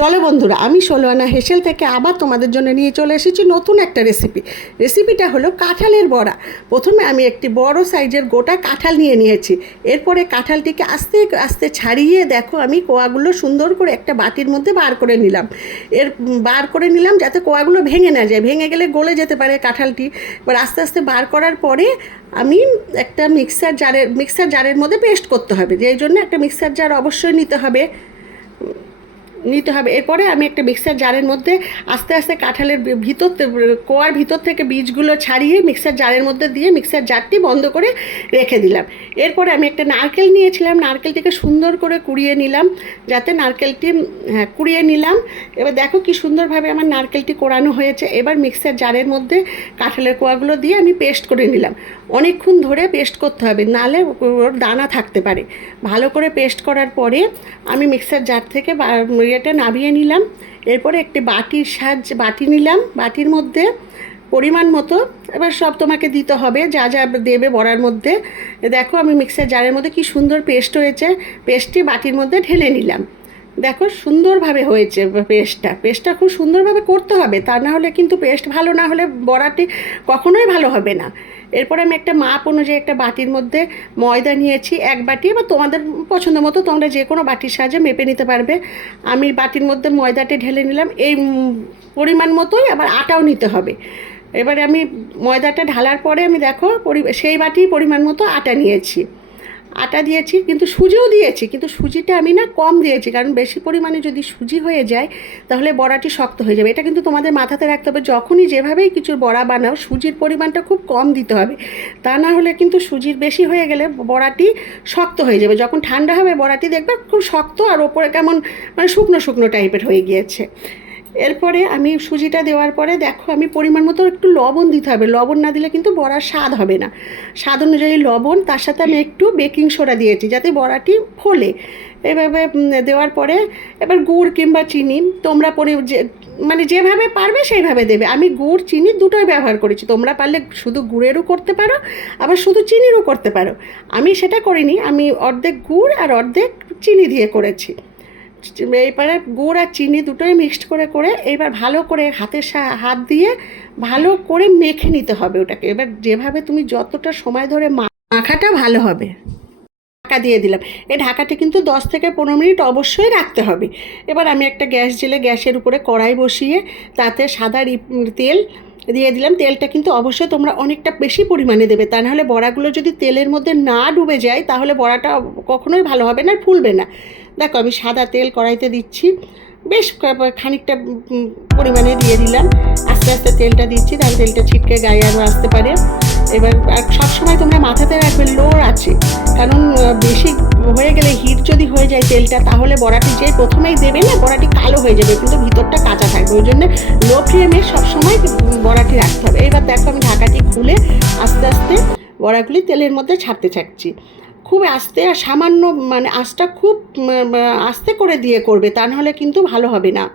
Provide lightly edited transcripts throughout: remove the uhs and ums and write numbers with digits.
চলো বন্ধুরা, আমি ষোলোআনা হেসেল থেকে আবার তোমাদের জন্য নিয়ে চলে এসেছি নতুন একটা রেসিপিটা হলো কাঁঠালের বড়া। প্রথমে আমি একটি বড় সাইজের গোটা কাঁঠাল নিয়েছি। এরপরে কাঁঠালটিকে আস্তে আস্তে ছাড়িয়ে দেখো আমি কোয়াগুলো সুন্দর করে একটা বাটির মধ্যে বার করে নিলাম যাতে কোয়াগুলো ভেঙে না যায়, ভেঙে গেলে গলে যেতে পারে কাঁঠালটি। এবার আস্তে আস্তে বার করার পরে আমি একটা মিক্সার জারের মধ্যে পেস্ট করতে হবে, যেই জন্য একটা মিক্সার জার অবশ্যই নিতে হবে। এরপরে আমি একটা মিক্সার জারের মধ্যে আস্তে আস্তে কাঁঠালের কোয়ার ভিতর থেকে বীজগুলো ছাড়িয়ে মিক্সার জারের মধ্যে দিয়ে মিক্সার জারটি বন্ধ করে রেখে দিলাম। এরপরে আমি একটা নারকেল নিয়েছিলাম, নারকেলটিকে সুন্দর করে কুড়িয়ে নিলাম, কুড়িয়ে নিলাম। এবার দেখো কি সুন্দরভাবে আমার নারকেলটি কোড়ানো হয়েছে। এবার মিক্সার জারের মধ্যে কাঁঠালের কোয়াগুলো দিয়ে আমি পেস্ট করে নিলাম। অনেকক্ষণ ধরে পেস্ট করতে হবে, নাহলে ওর দানা থাকতে পারে। ভালো করে পেস্ট করার পরে আমি মিক্সার জার থেকে এটা নামিয়ে নিলাম। এরপরে একটি বাটি নিলাম, বাটির মধ্যে পরিমাণ মতো এবার সব তোমাকে দিতে হবে, যা যা দেবে বড়ার মধ্যে। দেখো আমি মিক্সার জারের মধ্যে কি সুন্দর পেস্ট হয়েছে, পেস্টটি বাটির মধ্যে ঢেলে নিলাম। দেখো সুন্দরভাবে হয়েছে পেস্টটা খুব সুন্দরভাবে করতে হবে, তা না হলে কিন্তু পেস্ট ভালো না হলে বড়াটি কখনোই ভালো হবে না। এরপর আমি একটা মাপ অনুযায়ী একটা বাটির মধ্যে ময়দা নিয়েছি, এক বাটি, বা তোমাদের পছন্দ মতো তোমরা যে কোনো বাটির সাহায্যে মেপে নিতে পারবে। আমি বাটির মধ্যে ময়দাটি ঢেলে নিলাম, এই পরিমাণ মতোই আবার আটাও নিতে হবে। এবারে আমি ময়দাটা ঢালার পরে আমি দেখো সেই বাটি পরিমাণ মতো আটা দিয়েছি, কিন্তু সুজিও দিয়েছি, কিন্তু সুজিটা আমি কম দিয়েছি, কারণ বেশি পরিমাণে যদি সুজি হয়ে যায় তাহলে বড়াটি শক্ত হয়ে যাবে। এটা কিন্তু তোমাদের মাথাতে রাখতে হবে, যখনই যেভাবেই কিছু বড়া বানাও সুজির পরিমাণটা খুব কম দিতে হবে, তা না হলে কিন্তু সুজির বেশি হয়ে গেলে বড়াটি শক্ত হয়ে যাবে। যখন ঠান্ডা হবে বড়াটি দেখবে খুব শক্ত আর ওপরে কেমন শুকনো শুকনো টাইপের হয়ে গিয়েছে। এরপরে আমি সুজিটা দেওয়ার পরে দেখো আমি পরিমাণ মতো একটু লবণ দিতে হবে, লবণ না দিলে কিন্তু বড়ার স্বাদ হবে না। স্বাদ অনুযায়ী লবণ, তার সাথে আমি একটু বেকিং সোডা দিয়েছি যাতে বড়াটি ফোলে। এভাবে দেওয়ার পরে এবার গুড় কিংবা চিনি তোমরা যেভাবে পারবে সেইভাবে দেবে। আমি গুড় চিনি দুটোই ব্যবহার করেছি, তোমরা পারলে শুধু গুড়েরও করতে পারো, আবার শুধু চিনিরও করতে পারো। আমি সেটা করিনি, আমি অর্ধেক গুড় আর অর্ধেক চিনি দিয়ে করেছি। এবারে গুড় আর চিনি দুটোই মিক্সড করে এবার ভালো করে হাত দিয়ে ভালো করে মেখে নিতে হবে ওটাকে। এবার যেভাবে তুমি যতটা সময় ধরে মাখাটা ভালো হবে। ঢাকা দিয়ে দিলাম, এই ঢাকাটা কিন্তু 10 থেকে 15 মিনিট অবশ্যই রাখতে হবে। এবার আমি একটা গ্যাস জেলে গ্যাসের উপরে কড়াই বসিয়ে তাতে সাদা তেল দিয়ে দিলাম। তেলটা কিন্তু অবশ্যই তোমরা অনেকটা বেশি পরিমাণে দেবে, তা নাহলে বড়াগুলো যদি তেলের মধ্যে না ডুবে যায় তাহলে বড়াটা কখনোই ভালো হবে না, ফুলবে না। দেখো আমি সাদা তেল কড়াইতে দিচ্ছি, বেশ খানিকটা পরিমাণে দিয়ে দিলাম। আস্তে আস্তে তেলটা দিচ্ছি, তাহলে তেলটা ছিটকে গায়ে আরও আসতে পারে। এবার সবসময় তোমরা মাথাতে রাখবে লো আছে, কারণ বেশি হয়ে গেলে হিট যদি হয়ে যায় তেলটা তাহলে বড়াটি যে প্রথমেই দেবে না বড়াটি কালো হয়ে যাবে, কিন্তু ভিতরটা কাঁচা থাকবে। ওই জন্য লো ফ্লেমে সবসময় বড়াটি রাখতে হবে। এবার দেখো আমি ঢাকাটি খুলে আস্তে আস্তে বড়াগুলি তেলের মধ্যে ছাড়তে থাকছি। খুব আস্তে আর সামান্য আঁচটা খুব আস্তে করে দিয়ে করবে, তা নাহলে কিন্তু ভালো হবে না।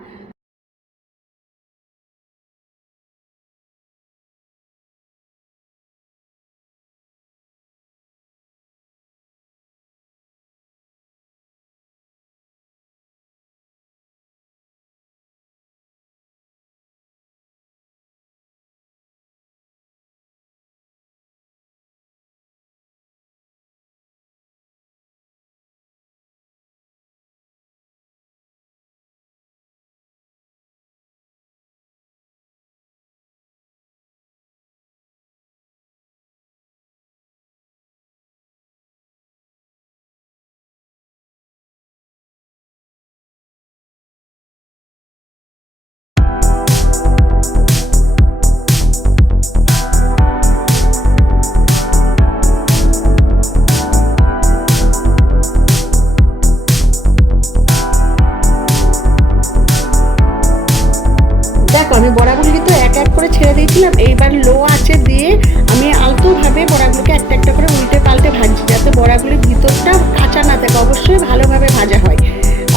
দেখো আমি বড়াগুলি কিন্তু এক এক করে ছেড়ে দিয়েছিলাম, এইবার লো আঁচে দিয়ে আমি আলতোভাবে বড়াগুলোকে একটা একটা করে উল্টে পাল্টে ভাজছি, যাতে বড়াগুলির ভিতরটা কাঁচা না থাকে, অবশ্যই ভালোভাবে ভাজা হয়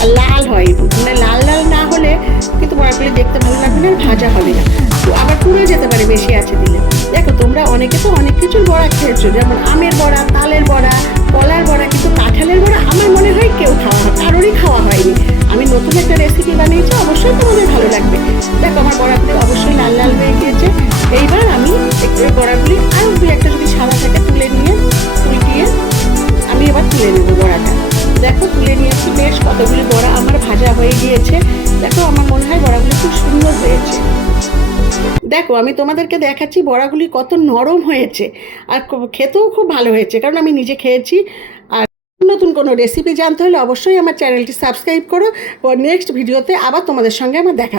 আর লাল হয়। লাল লাল না হলে কিন্তু বড়াগুলি দেখতে ভালো লাগবে না, ভাজা হবে না, তো আবার পুড়ে যেতে পারে বেশি আছে দিলে। দেখো তোমরা অনেকে তো অনেক কিছুর বড়া খেয়েছো, যেমন আমের বড়া, তালের বড়া, কলার বড়া, কিন্তু কাঁঠালের বড়া আমার মনে হয় কারোরই খাওয়া হয়নি। আমি নতুন একটা রেসিপি বানিয়েছি, এই বড়াগুলি আর দুই একটা যদি সাদা থাকে তুলে নিয়ে উল্টিয়ে আমি এবার তুলে নেবো বড়াটা। দেখো তুলে নিয়েছি, বেশ কতগুলি বড়া আমার ভাজা হয়ে গিয়েছে। দেখো আমার মনে হয় বড়াগুলি খুব সুন্দর হয়েছে। দেখো আমি তোমাদেরকে দেখাচ্ছি বড়াগুলি কত নরম হয়েছে, আর খেতেও খুব ভালো হয়েছে, কারণ আমি নিজে খেয়েছি। আর নতুন কোনো রেসিপি জানতে হলে অবশ্যই আমার চ্যানেলটি সাবস্ক্রাইব করো। নেক্সট ভিডিওতে আবার তোমাদের সঙ্গে আমার দেখা